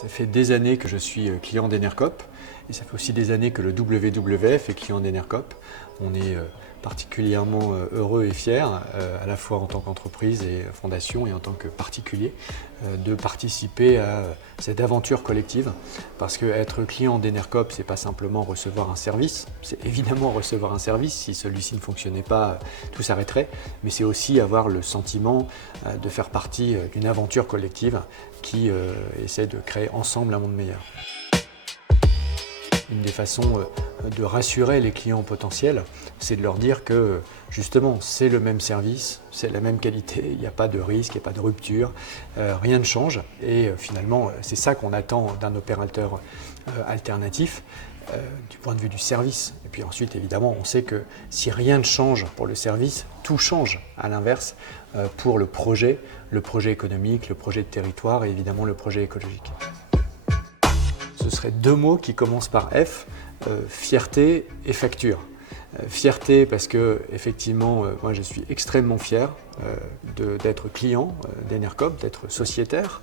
Ça fait des années que je suis client d'Enercop et ça fait aussi des années que le WWF est client d'Enercop. On est particulièrement heureux et fiers, à la fois en tant qu'entreprise et fondation et en tant que particulier, de participer à cette aventure collective. Parce que être client d'Enercop, c'est pas simplement recevoir un service, c'est évidemment recevoir un service. Si celui-ci ne fonctionnait pas, tout s'arrêterait, mais c'est aussi avoir le sentiment de faire partie d'une aventure collective qui essaie de créer ensemble un monde meilleur. Une des façons de rassurer les clients potentiels, c'est de leur dire que justement c'est le même service, c'est la même qualité, il n'y a pas de risque, il n'y a pas de rupture, rien ne change et finalement c'est ça qu'on attend d'un opérateur alternatif du point de vue du service. Et puis ensuite évidemment on sait que si rien ne change pour le service, tout change à l'inverse pour le projet économique, le projet de territoire et évidemment le projet écologique. Ce seraient deux mots qui commencent par F, fierté et facture. Fierté parce que effectivement, moi je suis extrêmement fier d'être client d'Enercop, d'être sociétaire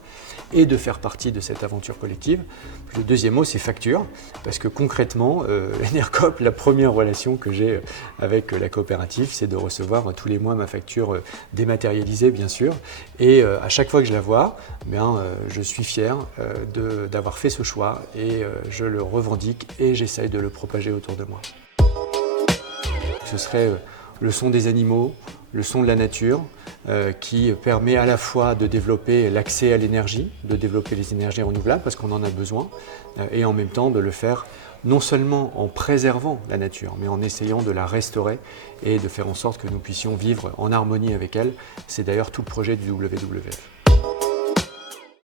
et de faire partie de cette aventure collective. Le deuxième mot c'est facture parce que concrètement, Enercop, la première relation que j'ai avec la coopérative, c'est de recevoir tous les mois ma facture dématérialisée bien sûr. Et à chaque fois que je la vois, je suis fier d'avoir fait ce choix et je le revendique et j'essaye de le propager autour de moi. Ce serait le son des animaux, le son de la nature, qui permet à la fois de développer l'accès à l'énergie, de développer les énergies renouvelables parce qu'on en a besoin, et en même temps de le faire non seulement en préservant la nature, mais en essayant de la restaurer et de faire en sorte que nous puissions vivre en harmonie avec elle. C'est d'ailleurs tout le projet du WWF.